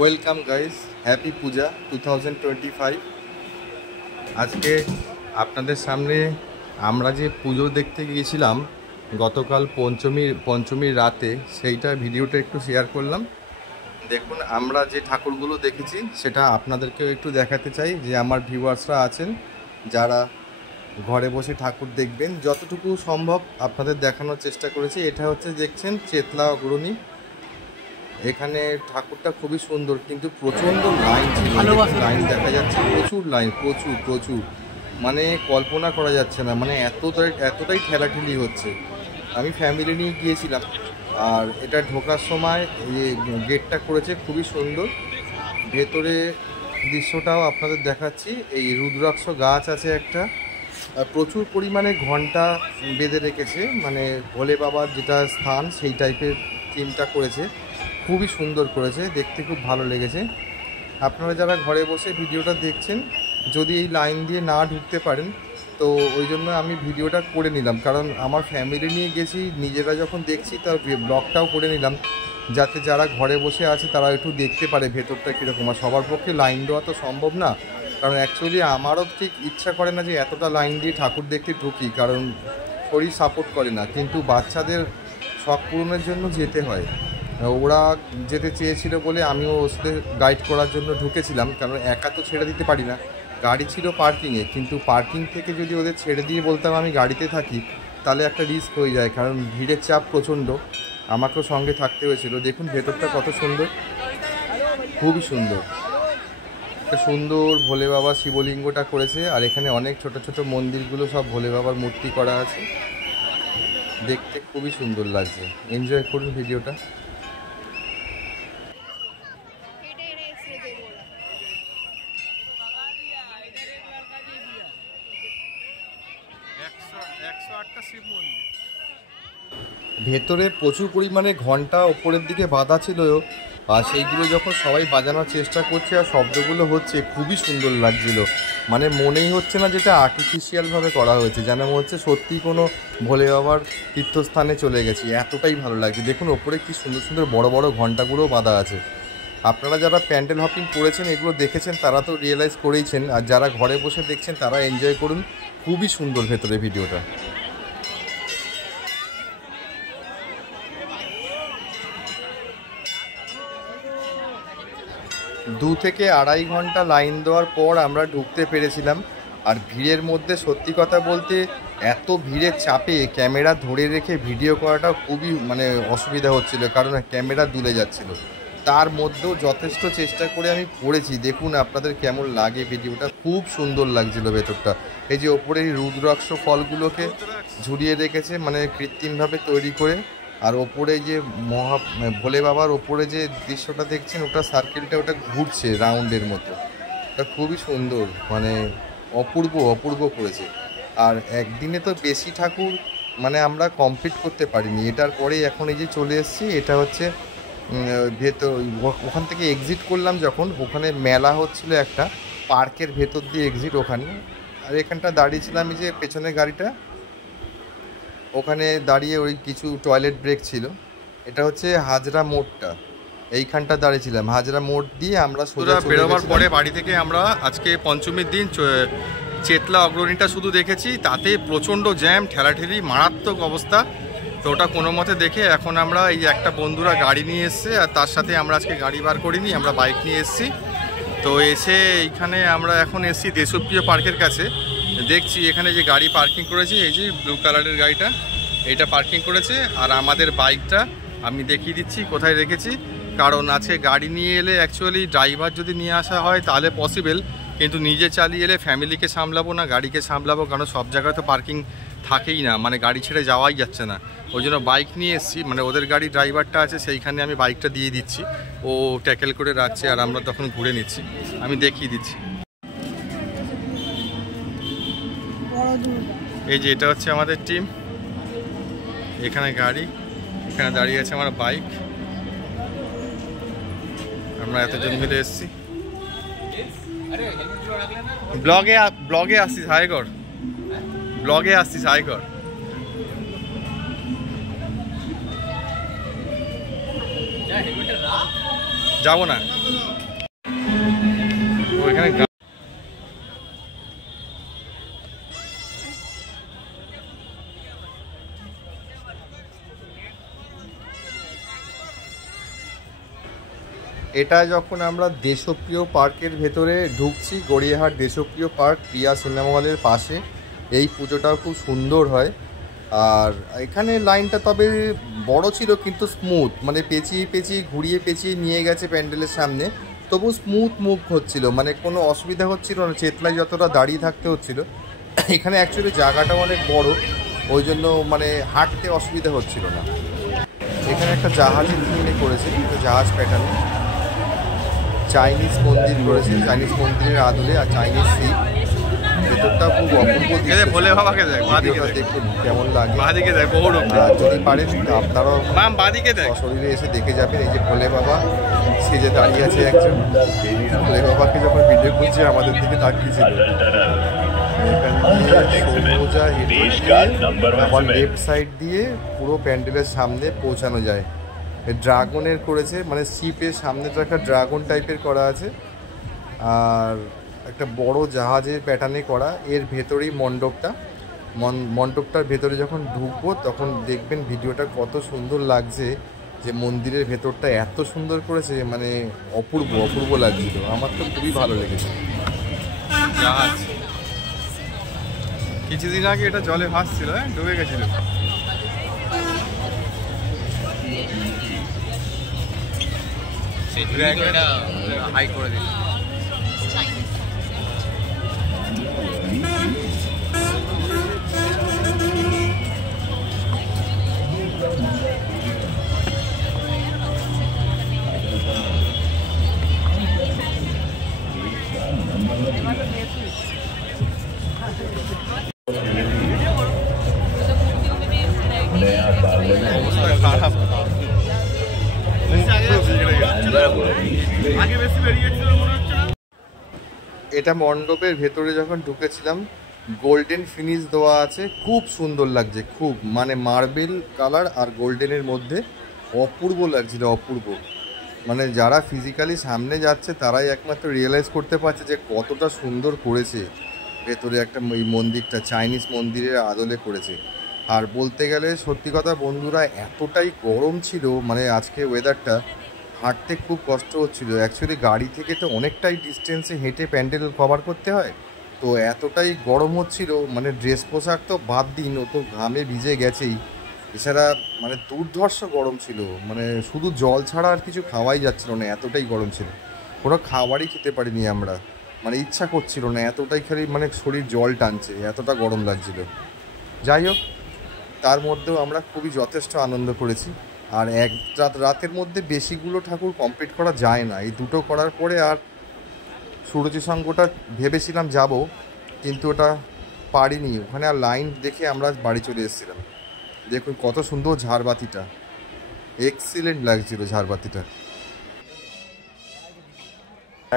Welcome guys, happy পূজা 2025। আজকে আপনাদের সামনে আমরা যে পুজো দেখতে গিয়েছিলাম গতকাল পঞ্চমীর রাতে, সেইটা ভিডিওটা একটু শেয়ার করলাম। দেখুন, আমরা যে ঠাকুরগুলো দেখেছি সেটা আপনাদেরকেও একটু দেখাতে চাই, যে আমার ভিউয়ার্সরা আছেন যারা ঘরে বসে ঠাকুর দেখবেন। যতটুকু সম্ভব আপনাদের দেখানোর চেষ্টা করেছি। এটা হচ্ছে দেখছেন চেতলা অগ্রণী। এখানে ঠাকুরটা খুবই সুন্দর, কিন্তু প্রচণ্ড লাইন ছিল, লাইন দেখা যাচ্ছে, প্রচুর লাইন, প্রচুর মানে কল্পনা করা যাচ্ছে না, মানে এতটাই ঠেলাঠেলি হচ্ছে। আমি ফ্যামিলি নিয়ে গিয়েছিলাম, আর এটা ঢোকার সময় এই গেটটা করেছে খুবই সুন্দর। ভেতরে দৃশ্যটাও আপনাদের দেখাচ্ছি। এই রুদ্রাক্ষ গাছ আছে একটা, প্রচুর পরিমাণে ঘন্টা বেঁধে রেখেছে, মানে ভোলে বাবার যেটা স্থান সেই টাইপের থিমটা করেছে, খুবই সুন্দর করেছে, দেখতে খুব ভালো লেগেছে। আপনারা যারা ঘরে বসে ভিডিওটা দেখছেন, যদি এই লাইন দিয়ে না ঢুকতে পারেন, তো ওই জন্য আমি ভিডিওটা করে নিলাম, কারণ আমার ফ্যামিলি নিয়ে গেছি, নিজেরা যখন দেখছি তার ব্লগটাও করে নিলাম, যাতে যারা ঘরে বসে আছে তারা একটু দেখতে পারে ভেতরটা কীরকম। আর সবার পক্ষে লাইন দেওয়া তো সম্ভব না, কারণ অ্যাকচুয়ালি আমারও ঠিক ইচ্ছা করে না যে এতটা লাইন দিয়ে ঠাকুর দেখতে ঢুকি, কারণ শরীর সাপোর্ট করে না, কিন্তু বাচ্চাদের শখ পূরণের জন্য যেতে হয়। ওরা যেতে চেয়েছিল বলে আমিও ওদের গাইড করার জন্য ঢুকেছিলাম, কারণ একা তো ছেড়ে দিতে পারি না। গাড়ি ছিল পার্কিংয়ে, কিন্তু পার্কিং থেকে যদি ওদের ছেড়ে দিয়ে বলতাম আমি গাড়িতে থাকি, তাহলে একটা রিস্ক হয়ে যায়, কারণ ভিড়ের চাপ প্রচণ্ড, আমাকেও সঙ্গে থাকতে হয়েছিল। দেখুন ভেতরটা কত সুন্দর, খুবই সুন্দর, একটা সুন্দর ভোলে বাবা শিবলিঙ্গটা করেছে। আর এখানে অনেক ছোট ছোট মন্দিরগুলো সব ভোলে বাবার মূর্তি করা আছে, দেখতে খুবই সুন্দর লাগছে। এনজয় করুন ভিডিওটা। ভেতরে প্রচুর পরিমাণে ঘন্টা ওপরের দিকে বাঁধা ছিল, আর সেইগুলো যখন সবাই বাজানোর চেষ্টা করছে আর শব্দগুলো হচ্ছে, খুবই সুন্দর লাগছিল। মানে মনেই হচ্ছে না যেটা আর্টিফিশিয়ালভাবে করা হয়েছে, যেন মনে হচ্ছে সত্যিই কোনো ভোলে বাবার তীর্থস্থানে চলে গেছি, এতটাই ভালো লাগছে। দেখুন ওপরে কি সুন্দর সুন্দর বড় বড় ঘন্টাগুলোও বাঁধা আছে। আপনারা যারা প্যান্ডেল হপিং করেছেন, এগুলো দেখেছেন, তারা তো রিয়েলাইজ করেইছেন, আর যারা ঘরে বসে দেখছেন তারা এনজয় করুন। খুবই সুন্দর ভেতরে ভিডিওটা। 2 থেকে 2.5 ঘন্টা লাইন দেওয়ার পর আমরা ঢুকতে পেরেছিলাম। আর ভিড়ের মধ্যে সত্যি কথা বলতে এত ভিড়ের চাপে ক্যামেরা ধরে রেখে ভিডিও করাটা খুবই অসুবিধা হচ্ছিল, কারণ ক্যামেরা দুলে যাচ্ছিল। তার মধ্যেও যথেষ্ট চেষ্টা করে আমি করেছি। দেখুন আপনাদের কেমন লাগে ভিডিওটা, খুব সুন্দর লাগছিল ভেতরটা। এই যে ওপরে রুদ্রাক্ষ ফলগুলোকে ঝুলিয়ে রেখেছে, মানে কৃত্রিমভাবে তৈরি করে। আর ওপরে যে ভোলে বাবার ওপরে যে দৃশ্যটা দেখছেন, ওটা সার্কেলটা ওটা ঘুরছে রাউন্ডের মতো, এটা খুবই সুন্দর, মানে অপূর্ব করেছে। আর একদিনে তো বেশি ঠাকুর আমরা কমপ্লিট করতে পারিনি, এটার পরেই এখন এই যে চলে এসেছি। এটা হচ্ছে ভেতর, ওখান থেকে এক্সিট করলাম যখন, ওখানে মেলা হচ্ছিল একটা পার্কের ভেতর দিয়ে এক্সিট ওখানে। আর এখানটা দাঁড়িয়েছিলাম, এই যে পেছনের গাড়িটা, ওখানে দাঁড়িয়ে ওই কিছু টয়লেট ব্রেক ছিল। এটা হচ্ছে হাজরা মোড়টা, এইখানটা দাঁড়িয়েছিলাম। হাজরা মোড় দিয়ে আমরা সোজা বেরোবার পরে বাড়ি থেকে আমরা আজকে পঞ্চমীর দিন চেতলা অগ্রণীটা শুধু দেখেছি, তাতে প্রচণ্ড জ্যাম, ঠেলাঠেলি, মারাত্মক অবস্থা। তো ওটা কোনো মতে দেখে এখন আমরা এই একটা বন্ধুরা গাড়ি নিয়ে এসছে, আর তার সাথে আমরা আজকে গাড়ি বার করিনি, আমরা বাইক নিয়ে এসছি। তো এসে এইখানে আমরা এখন এসছি দেশপ্রিয় পার্কের কাছে। দেখছি এখানে যে গাড়ি পার্কিং করেছি, এই যে ব্লু কালারের গাড়িটা, এইটা পার্কিং করেছে। আর আমাদের বাইকটা আমি দেখিয়ে দিচ্ছি কোথায় রেখেছি, কারণ আজকে গাড়ি নিয়ে এলে অ্যাকচুয়ালি ড্রাইভার যদি নিয়ে আসা হয় তাহলে পসিবল, কিন্তু নিজে চালিয়ে এলে ফ্যামিলিকে সামলাবো না গাড়িকে সামলাবো, কারণ সব জায়গায় তো পার্কিং থাকেই না, গাড়ি ছেড়ে যাওয়াই যাচ্ছে না। ওই জন্য বাইক নিয়ে এসেছি, ওদের গাড়ি ড্রাইভারটা আছে সেইখানে আমি বাইকটা দিয়ে দিচ্ছি, ও ট্যাকেল করে রাখছে, আর আমরা তখন ঘুরে নিচ্ছি। আমি দেখিয়ে দিচ্ছি। এই যে এটা হচ্ছে আমাদের টিম, এখানে গাড়ি, এখানে দাঁড়িয়ে আছে আমার বাইক, আমরা এতজন মিলে এসেছি। ব্লগে আসছিস হায়গর, ব্লগে আসছিস হায়গর। যাবো না ওইখানে। এটা যখন আমরা দেশপ্রিয় পার্কের ভেতরে ঢুকছি, গড়িয়াহাট দেশপ্রিয় পার্ক প্রিয়া সিনেমা হলের পাশে, এই পুজোটাও খুব সুন্দর হয়। আর এখানে লাইনটা তবে বড় ছিল কিন্তু স্মুথ, মানে পেঁচিয়ে পেঁচিয়ে ঘুরিয়ে পেঁচিয়ে নিয়ে গেছে প্যান্ডেলের সামনে, তবু স্মুথ মুভ হচ্ছিল, মানে কোনো অসুবিধা হচ্ছিল না, চেতলায় যতটা দাঁড়িয়ে থাকতে হচ্ছিল। এখানে অ্যাকচুয়ালি জায়গাটাও অনেক বড়, ওই জন্য মানে হাঁটতে অসুবিধা হচ্ছিল না। এখানে একটা জাহাজের থিমে করেছে, একটা জাহাজ প্যাটার্নে চাইনিজ মন্দির করেছে, চাইনিজ মন্দিরের আদলে, আর চাইনিজ শিপ। ভেতরটা খুব অপূর্ব, ভোলে বাবাকে দেখুন কেমন লাগে। যদি পারেন আপনারাও সশরীরে এসে দেখে যাবেন। এই যে ভোলে বাবা সেজে দাঁড়িয়ে আছে একজন, ভোলে বাবাকে যখন ভিডিও করছে আমাদের দিকে তাকিয়েছিল। সোজা আমার লেফট সাইড দিয়ে পুরো প্যান্ডেলের সামনে পৌঁছানো যায়। ড্রাগনের করেছে, মানে শিপের সামনেটা একটা ড্রাগন টাইপের করা আছে, আর একটা বড় জাহাজের প্যাটার্নে করা। এর ভেতরেই মণ্ডপটার ভেতরে যখন ঢুকবো তখন দেখবেন ভিডিওটা কত সুন্দর লাগছে, যে মন্দিরের ভেতরটা এত সুন্দর করেছে, মানে অপূর্ব অপূর্ব লাগছিল। আমার তো খুবই ভালো লেগেছে। জাহাজ কিছুদিন আগে এটা জলে ভাসছিল, ডুবে গেছিল। হাই করে দিল। অবস্থা খারাপ। এটা মণ্ডপের ভেতরে যখন ঢুকেছিলাম, গোল্ডেন ফিনিশ দেওয়া আছে, খুব সুন্দর লাগছে, খুব মানে মার্বেল কালার আর গোল্ডেনের মধ্যে অপূর্ব লাগছিল, অপূর্ব। মানে যারা ফিজিক্যালি সামনে যাচ্ছে তারাই একমাত্র রিয়েলাইজ করতে পারছে যে কতটা সুন্দর করেছে ভেতরে একটা এই মন্দিরটা, চাইনিজ মন্দিরের আদলে করেছে। আর বলতে গেলে সত্যি কথা বন্ধুরা, এতটাই গরম ছিল, মানে আজকে ওয়েদারটা হাঁটতে খুব কষ্ট হচ্ছিল। অ্যাকচুয়ালি গাড়ি থেকে তো অনেকটাই ডিস্টেন্সে হেঁটে প্যান্ডেল কভার করতে হয়, তো এতটাই গরম হচ্ছিল, মানে ড্রেস পোশাক তো বাদ দিন, ও তো ঘামে ভিজে গেছেই। এছাড়া মানে দুর্ধর্ষ গরম ছিল, মানে শুধু জল ছাড়া আর কিছু খাওয়াই যাচ্ছিল না, এতটাই গরম ছিল। কোনো খাবারই খেতে পারিনি আমরা, মানে ইচ্ছা করছিল না, এতটাই খালি মানে শরীর জল টানছে, এতটা গরম লাগছিল। যাই হোক, তার মধ্যেও আমরা খুবই যথেষ্ট আনন্দ করেছি। আর এক রাতের মধ্যে বেশিগুলো ঠাকুর কমপ্লিট করা যায় না, এই দুটো করার পরে আর সুরুচি সংঘটা ভেবেছিলাম যাব, কিন্তু ওটা পারিনি। ওখানে আর লাইন দেখে আমরা বাড়ি চলে এসেছিলাম। দেখুন কত সুন্দর ঝাড়বাতিটা, এক্সিলেন্ট লাগছিল ঝাড়বাতিটা।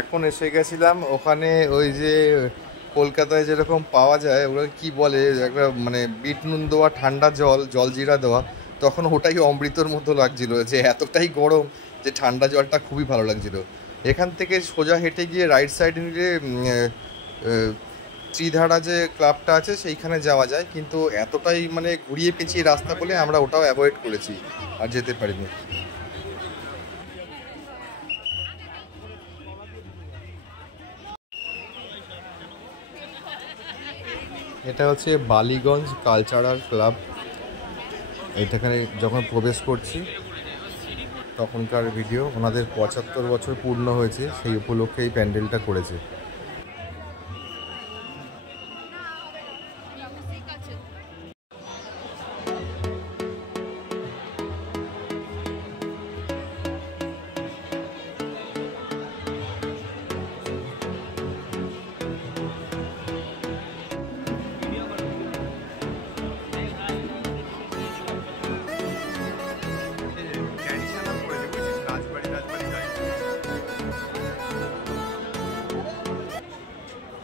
এখন এসে গেছিলাম ওখানে, ওই যে কলকাতায় যেরকম পাওয়া যায়, ওগুলো কি বলে, একটা মানে বিট নুন দেওয়া ঠান্ডা জলজিরা দেওয়া, তখন ওটাই অমৃতর মতো লাগছিল, যে এতটাই গরম যে ঠান্ডা জলটা খুবই ভালো লাগছিল। এখান থেকে সোজা হেঁটে গিয়ে রাইট সাইডে নিলে ত্রিধারা যে ক্লাবটা আছে সেইখানে যাওয়া যায়, কিন্তু এতটাই মানে ঘুরিয়ে পেঁচিয়ে রাস্তা বলে আমরা ওটাও অ্যাভয়েড করেছি, আর যেতে পারিনি। এটা হচ্ছে বালিগঞ্জ কালচারাল ক্লাব। এইটাখানে যখন প্রবেশ করছি তখনকার ভিডিও, ওনাদের ৭৫ বছর পূর্ণ হয়েছে, সেই উপলক্ষে এই প্যান্ডেলটা করেছে।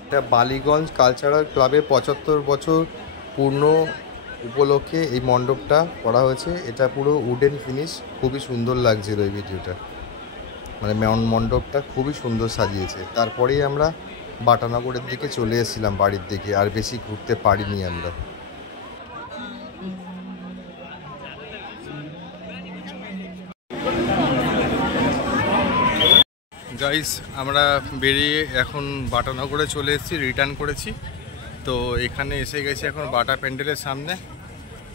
এটা বালিগঞ্জ কালচারাল ক্লাবের ৭৫ বছর পূর্ণ উপলক্ষে এই মণ্ডপটা করা হয়েছে। এটা পুরো উডেন ফিনিশ, খুবই সুন্দর লাগছিল এই ভিডিওটা। মানে মণ্ডপটা খুবই সুন্দর সাজিয়েছে। তারপরেই আমরা বাটানগরের দিকে চলে এসেছিলাম বাড়ির দিকে, আর বেশি ঘুরতে পারিনি আমরা। গাইস, আমরা বেরিয়ে এখন বাটানগরে চলে এসেছি, রিটার্ন করেছি। তো এখানে এসে গেছি এখন বাটা প্যান্ডেলের সামনে।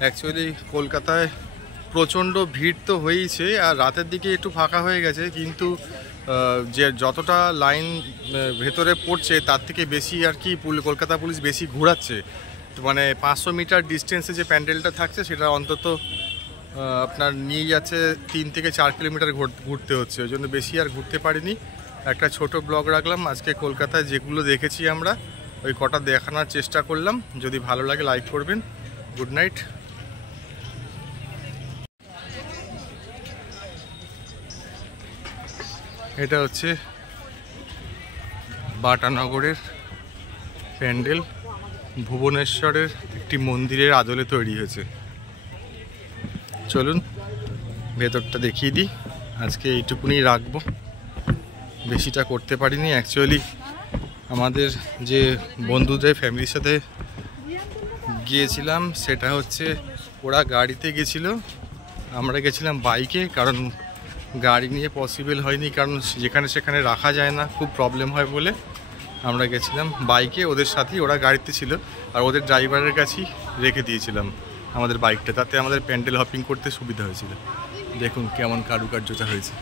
অ্যাকচুয়ালি কলকাতায় প্রচণ্ড ভিড় তো হয়েইছে, আর রাতের দিকে একটু ফাঁকা হয়ে গেছে, কিন্তু যে যতটা লাইন ভেতরে পড়ছে তার থেকে বেশি আর কি কলকাতা পুলিশ বেশি ঘোরাচ্ছে। মানে 500 মিটার ডিস্টেন্সে যে প্যান্ডেলটা থাকছে সেটা অন্তত আপনার নিয়ে যাচ্ছে 3 থেকে 4 কিলোমিটার ঘুরতে হচ্ছে। ওই জন্য বেশি আর ঘুরতে পারিনি। একটা ছোট ব্লগ রাখলাম আজকে কলকাতায় যেগুলো দেখেছি আমরা, ওই কটা দেখানোর চেষ্টা করলাম। যদি ভালো লাগে লাইক করবেন। Good night. এটা হচ্ছে বাটানগরের প্যান্ডেল, ভুবনেশ্বরের একটি মন্দিরের আদলে তৈরি হয়েছে। চলুন ভেতরটা দেখিয়ে দিই। আজকে এইটুকুনি রাখবো, বেশিটা করতে পারিনি। অ্যাকচুয়ালি আমাদের যে বন্ধুদের ফ্যামিলির সাথে গিয়েছিলাম সেটা হচ্ছে ওরা গাড়িতে গেছিলো, আমরা গেছিলাম বাইকে। কারণ গাড়ি নিয়ে পসিবল হয়নি, কারণ যেখানে সেখানে রাখা যায় না, খুব প্রবলেম হয় বলে আমরা গেছিলাম বাইকে। ওদের সাথেই, ওরা গাড়িতে ছিল, আর ওদের ড্রাইভারের কাছেই রেখে দিয়েছিলাম আমাদের বাইকটা। তাতে আমাদের প্যান্ডেল হপিং করতে সুবিধা হয়েছিল। দেখুন কেমন কারুকার্যটা হয়েছে।